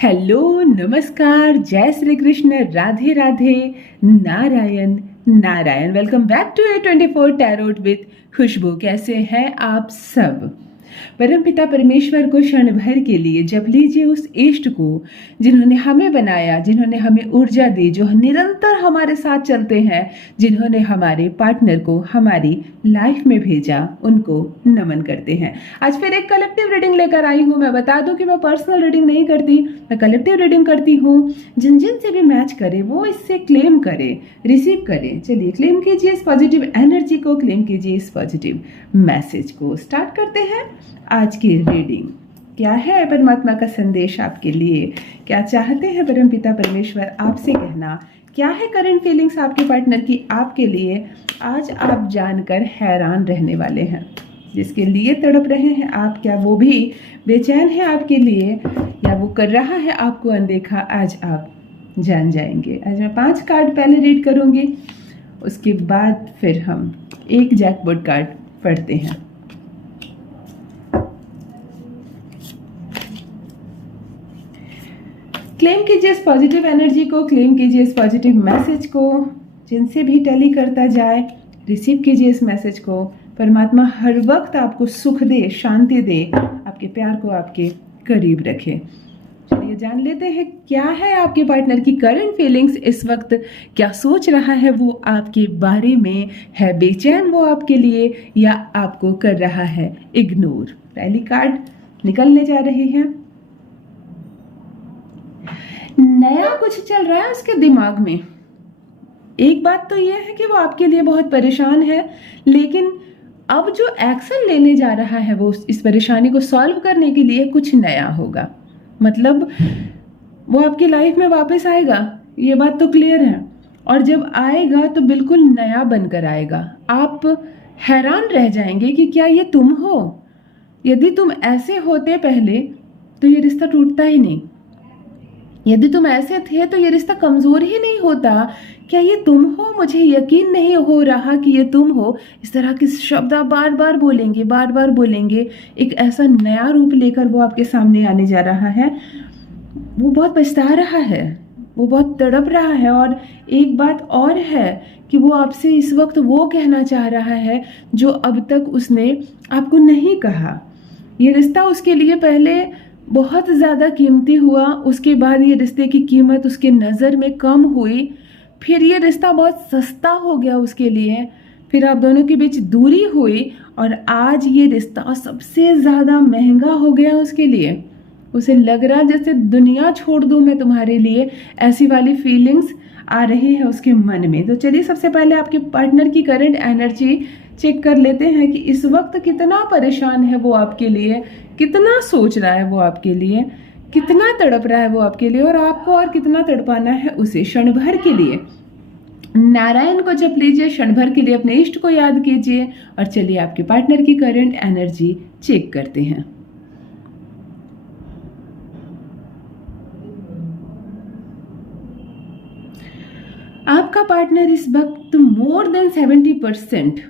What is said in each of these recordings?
Hello, नमस्कार, जय Shri Krishna, Radhe Radhe, Narayan Narayan. Welcome back to A24 tarot with Khushbu. कैसे हैं आप सब? परमपिता परमेश्वर को क्षण भर के लिए जप लीजिए उस इष्ट को जिन्होंने हमें बनाया, जिन्होंने हमें ऊर्जा दी, जो निरंतर हमारे साथ चलते हैं, जिन्होंने हमारे पार्टनर को हमारी लाइफ में भेजा, उनको नमन करते हैं। आज फिर एक कलेक्टिव रीडिंग लेकर आई हूँ। मैं बता दूं कि मैं पर्सनल रीडिंग नहीं करती, मैं कलेक्टिव रीडिंग करती हूँ। जिन जिन से भी मैच करे वो इससे क्लेम करे, रिसीव करे। चलिए क्लेम कीजिए इस पॉजिटिव एनर्जी को, क्लेम कीजिए इस पॉजिटिव मैसेज को। स्टार्ट करते हैं आज की रीडिंग। क्या है परमात्मा का संदेश आपके लिए? क्या चाहते हैं परमपिता परमेश्वर आपसे कहना? क्या है करंट फीलिंग्स आपके पार्टनर की आपके लिए? आज आप जानकर हैरान रहने वाले हैं। जिसके लिए तड़प रहे हैं आप, क्या वो भी बेचैन है आपके लिए, या वो कर रहा है आपको अनदेखा? आज आप जान जाएंगे। आज मैं 5 कार्ड पहले रीड करूंगी, उसके बाद फिर हम एक जैकपॉट कार्ड पढ़ते हैं। क्लेम कीजिए इस पॉजिटिव एनर्जी को, क्लेम कीजिए इस पॉजिटिव मैसेज को। जिनसे भी टैली करता जाए, रिसीव कीजिए इस मैसेज को। परमात्मा हर वक्त आपको सुख दे, शांति दे, आपके प्यार को आपके करीब रखे। चलिए जान लेते हैं क्या है आपके पार्टनर की करंट फीलिंग्स इस वक्त। क्या सोच रहा है वो आपके बारे में? है बेचैन वो आपके लिए, या आपको कर रहा है इग्नोर? पहली कार्ड निकलने जा रही है। नया कुछ चल रहा है उसके दिमाग में। एक बात तो यह है कि वो आपके लिए बहुत परेशान है, लेकिन अब जो एक्शन लेने जा रहा है वो इस परेशानी को सॉल्व करने के लिए कुछ नया होगा। मतलब वो आपकी लाइफ में वापस आएगा, ये बात तो क्लियर है। और जब आएगा तो बिल्कुल नया बनकर आएगा। आप हैरान रह जाएंगे कि क्या ये तुम हो? यदि तुम ऐसे होते पहले तो ये रिश्ता टूटता ही नहीं। यदि तुम ऐसे थे तो ये रिश्ता कमजोर ही नहीं होता। क्या ये तुम हो? मुझे यकीन नहीं हो रहा कि ये तुम हो। इस तरह के शब्द आप बार बार बोलेंगे, बार बार बोलेंगे। एक ऐसा नया रूप लेकर वो आपके सामने आने जा रहा है। वो बहुत पछता रहा है, वो बहुत तड़प रहा है। और एक बात और है कि वो आपसे इस वक्त वो कहना चाह रहा है जो अब तक उसने आपको नहीं कहा। ये रिश्ता उसके लिए पहले बहुत ज़्यादा कीमती हुआ, उसके बाद ये रिश्ते की कीमत उसके नज़र में कम हुई, फिर ये रिश्ता बहुत सस्ता हो गया उसके लिए, फिर आप दोनों के बीच दूरी हुई, और आज ये रिश्ता सबसे ज़्यादा महंगा हो गया उसके लिए। उसे लग रहा जैसे दुनिया छोड़ दूँ मैं तुम्हारे लिए, ऐसी वाली फीलिंग्स आ रही है उसके मन में। तो चलिए सबसे पहले आपके पार्टनर की करंट एनर्जी चेक कर लेते हैं कि इस वक्त कितना परेशान है वो आपके लिए, कितना सोच रहा है वो आपके लिए, कितना तड़प रहा है वो आपके लिए, और आपको और कितना तड़पाना है उसे क्षण भर के लिए। नारायण को जप लीजिए, क्षण भर के लिए अपने इष्ट को याद कीजिए, और चलिए आपके पार्टनर की करंट एनर्जी चेक करते हैं। आपका पार्टनर इस वक्त मोर देन 70%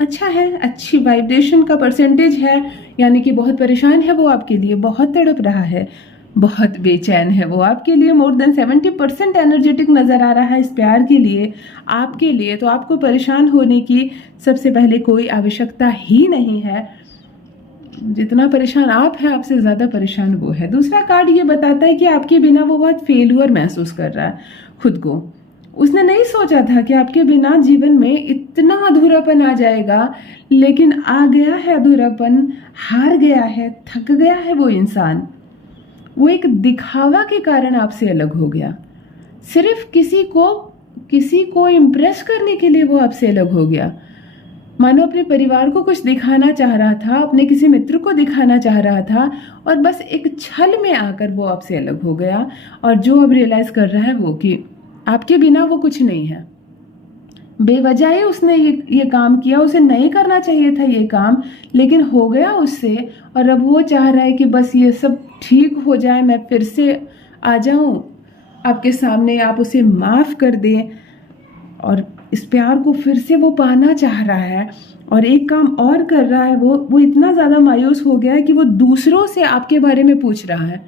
अच्छा है, अच्छी वाइब्रेशन का परसेंटेज है, यानी कि बहुत परेशान है वो आपके लिए, बहुत तड़प रहा है, बहुत बेचैन है वो आपके लिए। मोर देन 70% एनर्जेटिक नज़र आ रहा है इस प्यार के लिए, आपके लिए। तो आपको परेशान होने की सबसे पहले कोई आवश्यकता ही नहीं है। जितना परेशान आप हैं, आपसे ज़्यादा परेशान वो है। दूसरा कार्ड ये बताता है कि आपके बिना वो बहुत फेल्यूर महसूस कर रहा है खुद को। उसने नहीं सोचा था कि आपके बिना जीवन में इतना अधूरापन आ जाएगा, लेकिन आ गया है अधूरापन, हार गया है, थक गया है वो इंसान। वो एक दिखावा के कारण आपसे अलग हो गया। सिर्फ किसी को इम्प्रेस करने के लिए वो आपसे अलग हो गया। मानो अपने परिवार को कुछ दिखाना चाह रहा था, अपने किसी मित्र को दिखाना चाह रहा था, और बस एक छल में आकर वो आपसे अलग हो गया। और जो अब रियलाइज कर रहा है वो कि आपके बिना वो कुछ नहीं है। बेवजह उसने ये काम किया, उसे नहीं करना चाहिए था ये काम, लेकिन हो गया उससे। और अब वो चाह रहा है कि बस ये सब ठीक हो जाए, मैं फिर से आ जाऊं आपके सामने, आप उसे माफ़ कर दें, और इस प्यार को फिर से वो पाना चाह रहा है। और एक काम और कर रहा है वो इतना ज़्यादा मायूस हो गया है कि वो दूसरों से आपके बारे में पूछ रहा है।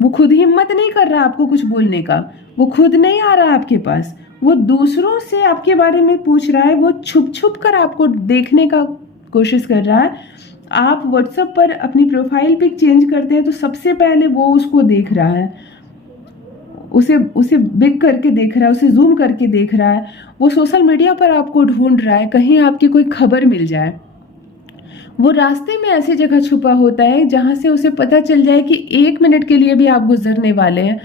वो खुद हिम्मत नहीं कर रहा आपको कुछ बोलने का, वो खुद नहीं आ रहा आपके पास, वो दूसरों से आपके बारे में पूछ रहा है, वो छुप छुप कर आपको देखने का कोशिश कर रहा है। आप व्हाट्सएप पर अपनी प्रोफाइल पिक चेंज करते हैं तो सबसे पहले वो उसको देख रहा है, उसे उसे बिग करके देख रहा है, उसे जूम करके देख रहा है। वो सोशल मीडिया पर आपको ढूंढ रहा है, कहीं आपकी कोई खबर मिल जाए। वो रास्ते में ऐसी जगह छुपा होता है जहाँ से उसे पता चल जाए कि 1 मिनट के लिए भी आप गुजरने वाले हैं।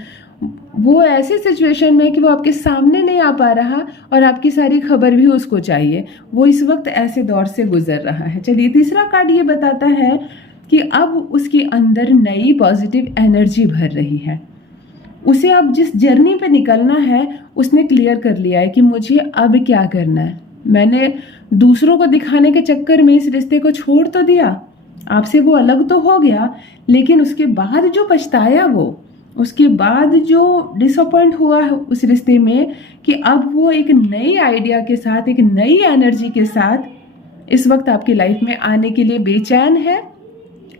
वो ऐसी सिचुएशन में कि वो आपके सामने नहीं आ पा रहा और आपकी सारी खबर भी उसको चाहिए। वो इस वक्त ऐसे दौर से गुजर रहा है। चलिए, तीसरा कार्ड ये बताता है कि अब उसके अंदर नई पॉजिटिव एनर्जी भर रही है। उसे अब जिस जर्नी पे निकलना है उसने क्लियर कर लिया है कि मुझे अब क्या करना है। मैंने दूसरों को दिखाने के चक्कर में इस रिश्ते को छोड़ तो दिया, आपसे वो अलग तो हो गया, लेकिन उसके बाद जो पछताया, वो उसके बाद जो डिसअपॉइंट हुआ उस रिश्ते में, कि अब वो एक नई आइडिया के साथ, एक नई एनर्जी के साथ इस वक्त आपकी लाइफ में आने के लिए बेचैन है।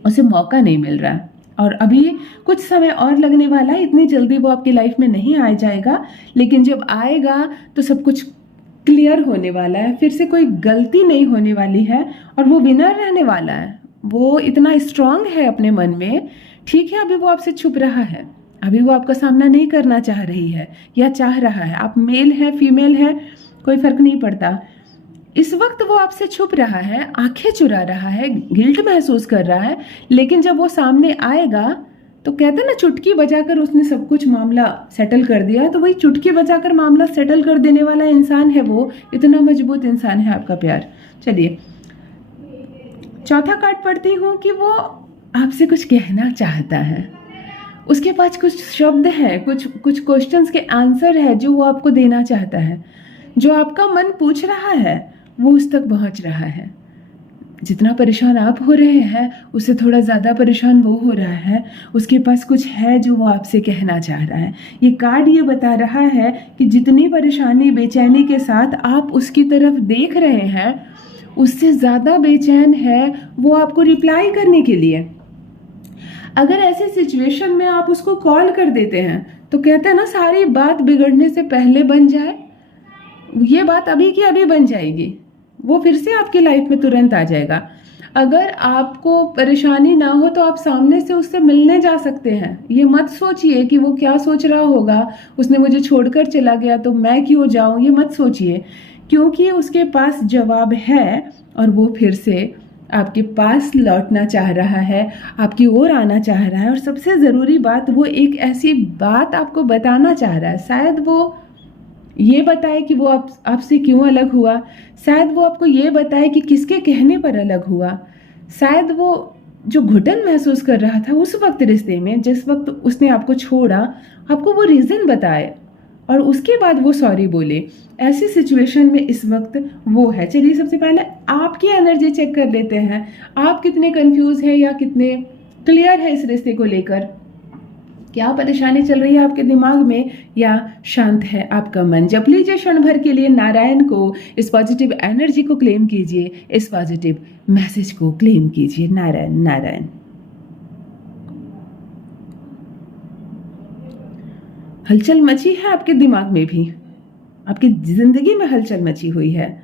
उसे मौका नहीं मिल रहा और अभी कुछ समय और लगने वाला है। इतनी जल्दी वो आपकी लाइफ में नहीं आ जाएगा, लेकिन जब आएगा तो सब कुछ क्लियर होने वाला है, फिर से कोई गलती नहीं होने वाली है और वो विनर रहने वाला है। वो इतना स्ट्रांग है अपने मन में। ठीक है, अभी वो आपसे छुप रहा है, अभी वो आपका सामना नहीं करना चाह रही है या चाह रहा है। आप मेल है फीमेल है कोई फर्क नहीं पड़ता। इस वक्त वो आपसे छुप रहा है, आंखें चुरा रहा है, गिल्ट महसूस कर रहा है, लेकिन जब वो सामने आएगा तो कहते हैं ना, चुटकी बजाकर उसने सब कुछ मामला सेटल कर दिया। तो वही चुटकी बजाकर मामला सेटल कर देने वाला इंसान है वो। इतना मजबूत इंसान है आपका प्यार। चलिए, चौथा कार्ड पढ़ती हूँ कि वो आपसे कुछ कहना चाहता है। उसके पास कुछ शब्द हैं, कुछ क्वेश्चंस के आंसर है जो वो आपको देना चाहता है। जो आपका मन पूछ रहा है वो उस तक पहुंच रहा है। जितना परेशान आप हो रहे हैं उससे थोड़ा ज़्यादा परेशान वो हो रहा है। उसके पास कुछ है जो वो आपसे कहना चाह रहा है। ये कार्ड ये बता रहा है कि जितनी परेशानी बेचैनी के साथ आप उसकी तरफ देख रहे हैं, उससे ज़्यादा बेचैन है वो आपको रिप्लाई करने के लिए। अगर ऐसी सिचुएशन में आप उसको कॉल कर देते हैं तो कहते हैं ना, सारी बात बिगड़ने से पहले बन जाए, ये बात अभी की अभी बन जाएगी। वो फिर से आपकी लाइफ में तुरंत आ जाएगा। अगर आपको परेशानी ना हो तो आप सामने से उससे मिलने जा सकते हैं। ये मत सोचिए कि वो क्या सोच रहा होगा, उसने मुझे छोड़कर चला गया तो मैं क्यों जाऊं, ये मत सोचिए, क्योंकि उसके पास जवाब है और वो फिर से आपके पास लौटना चाह रहा है, आपकी ओर आना चाह रहा है। और सबसे ज़रूरी बात, वो एक ऐसी बात आपको बताना चाह रहा है। शायद वो ये बताए कि वो आपसे क्यों अलग हुआ, शायद वो आपको ये बताए कि किसके कहने पर अलग हुआ, शायद वो जो घुटन महसूस कर रहा था उस वक्त रिश्ते में, जिस वक्त उसने आपको छोड़ा, आपको वो रीज़न बताए और उसके बाद वो सॉरी बोले। ऐसी सिचुएशन में इस वक्त वो है। चलिए, सबसे पहले आपकी एनर्जी चेक कर लेते हैं। आप कितने कंफ्यूज है या कितने क्लियर है इस रिश्ते को लेकर। क्या परेशानी चल रही है आपके दिमाग में या शांत है आपका मन। जप लीजिए क्षण भर के लिए नारायण को, इस पॉजिटिव एनर्जी को क्लेम कीजिए, इस पॉजिटिव मैसेज को क्लेम कीजिए। नारायण नारायण। हलचल मची है आपके दिमाग में भी, आपकी जिंदगी में हलचल मची हुई है।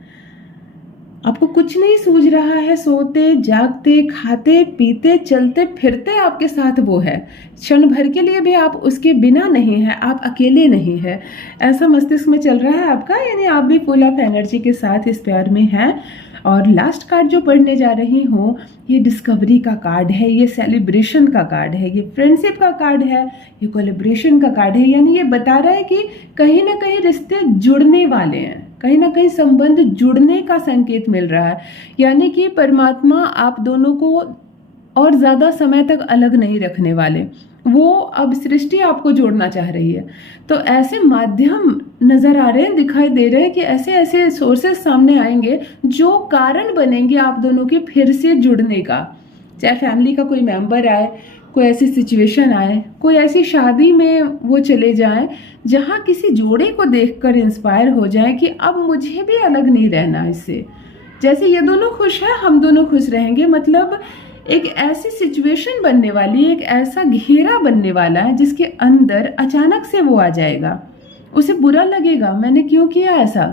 आपको कुछ नहीं सूझ रहा है। सोते जागते खाते पीते चलते फिरते आपके साथ वो है। क्षण भर के लिए भी आप उसके बिना नहीं है, आप अकेले नहीं है, ऐसा मस्तिष्क में चल रहा है आपका। यानी आप भी फुल ऑफ एनर्जी के साथ इस प्यार में हैं। और लास्ट कार्ड जो पढ़ने जा रही हूँ, ये डिस्कवरी का कार्ड है, ये सेलिब्रेशन का कार्ड है, ये फ्रेंडशिप का कार्ड है, ये कोलैबोरेशन का कार्ड है। यानी ये बता रहा है कि कहीं ना कहीं रिश्ते जुड़ने वाले हैं, कहीं ना कहीं संबंध जुड़ने का संकेत मिल रहा है। यानी कि परमात्मा आप दोनों को और ज़्यादा समय तक अलग नहीं रखने वाले, वो अब सृष्टि आपको जोड़ना चाह रही है। तो ऐसे माध्यम नज़र आ रहे हैं, दिखाई दे रहे हैं कि ऐसे ऐसे सोर्सेस सामने आएंगे जो कारण बनेंगे आप दोनों के फिर से जुड़ने का। चाहे फैमिली का कोई मेंबर आए, कोई ऐसी सिचुएशन आए, कोई ऐसी शादी में वो चले जाएं जहां किसी जोड़े को देखकर इंस्पायर हो जाए कि अब मुझे भी अलग नहीं रहना इससे। जैसे ये दोनों खुश हैं, हम दोनों खुश रहेंगे। मतलब एक ऐसी सिचुएशन बनने वाली, एक ऐसा घेरा बनने वाला है जिसके अंदर अचानक से वो आ जाएगा। उसे बुरा लगेगा, मैंने क्यों किया ऐसा।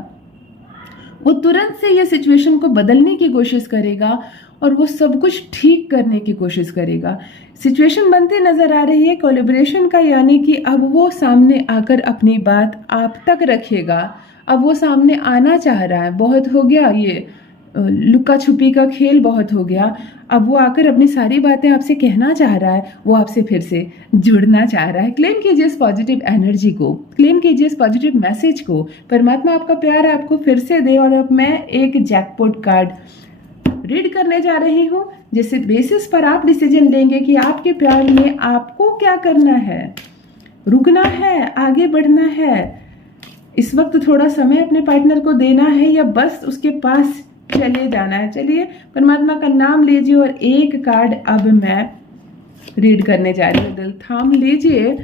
वो तुरंत से ये सिचुएशन को बदलने की कोशिश करेगा और वो सब कुछ ठीक करने की कोशिश करेगा। सिचुएशन बनती नजर आ रही है कोलैबोरेशन का, यानी कि अब वो सामने आकर अपनी बात आप तक रखेगा। अब वो सामने आना चाह रहा है, बहुत हो गया ये लुका छुपी का खेल, बहुत हो गया। अब वो आकर अपनी सारी बातें आपसे कहना चाह रहा है, वो आपसे फिर से जुड़ना चाह रहा है। क्लेम कीजिए इस पॉजिटिव एनर्जी को, क्लेम कीजिए इस पॉजिटिव मैसेज को। परमात्मा आपका प्यार आपको फिर से दे। और अब मैं एक जैकपॉट कार्ड रीड करने जा रही हूँ, जिस बेसिस पर आप डिसीजन लेंगे कि आपके प्यार में आपको क्या करना है, रुकना है, आगे बढ़ना है, इस वक्त थोड़ा समय अपने पार्टनर को देना है, या बस उसके पास चले जाना है। चलिए परमात्मा का नाम लीजिए और एक कार्ड अब मैं रीड करने जा रही हूँ। दिल थाम लीजिए,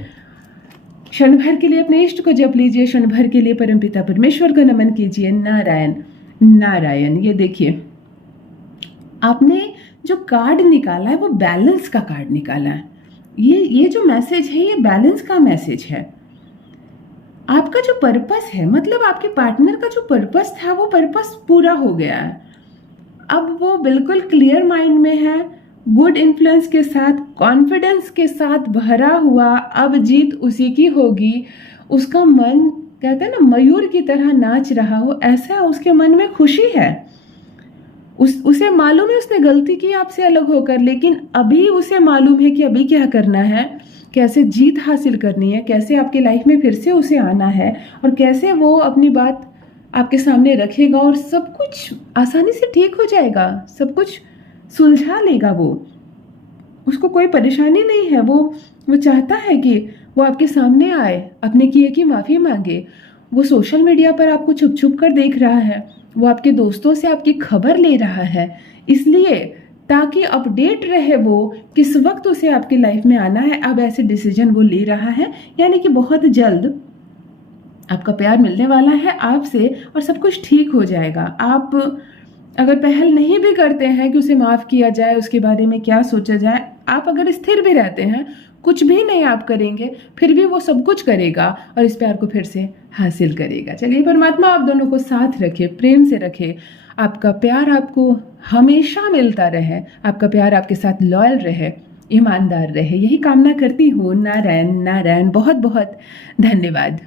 क्षण भर के लिए अपने इष्ट को जप लीजिए, क्षण भर के लिए परमपिता परमेश्वर को नमन कीजिए। नारायण नारायण। ये देखिए, आपने जो कार्ड निकाला है वो बैलेंस का कार्ड निकाला है। ये जो मैसेज है, ये बैलेंस का मैसेज है। आपका जो पर्पस है, मतलब आपके पार्टनर का जो पर्पस था, वो पर्पस पूरा हो गया है। अब वो बिल्कुल क्लियर माइंड में है, गुड इन्फ्लुएंस के साथ, कॉन्फिडेंस के साथ भरा हुआ। अब जीत उसी की होगी। उसका मन, कहते हैं ना, मयूर की तरह नाच रहा हो, ऐसा उसके मन में खुशी है। उसे मालूम है उसने गलती की आपसे अलग होकर, लेकिन अभी उसे मालूम है कि अभी क्या करना है, कैसे जीत हासिल करनी है, कैसे आपके लाइफ में फिर से उसे आना है, और कैसे वो अपनी बात आपके सामने रखेगा और सब कुछ आसानी से ठीक हो जाएगा, सब कुछ सुलझा लेगा। वो, उसको कोई परेशानी नहीं है। वो चाहता है कि वो आपके सामने आए, अपने किए की माफ़ी मांगे। वो सोशल मीडिया पर आपको छुप छुप कर देख रहा है, वो आपके दोस्तों से आपकी खबर ले रहा है, इसलिए ताकि अपडेट रहे वो किस वक्त उसे आपकी लाइफ में आना है। अब ऐसे डिसीजन वो ले रहा है, यानी कि बहुत जल्द आपका प्यार मिलने वाला है आपसे और सब कुछ ठीक हो जाएगा। आप अगर पहल नहीं भी करते हैं कि उसे माफ़ किया जाए, उसके बारे में क्या सोचा जाए, आप अगर स्थिर भी रहते हैं, कुछ भी नहीं आप करेंगे, फिर भी वो सब कुछ करेगा और इस प्यार को फिर से हासिल करेगा। चलिए परमात्मा आप दोनों को साथ रखे, प्रेम से रखे, आपका प्यार आपको हमेशा मिलता रहे, आपका प्यार आपके साथ लॉयल रहे, ईमानदार रहे, यही कामना करती हूँ। नारायण नारायण। बहुत बहुत धन्यवाद।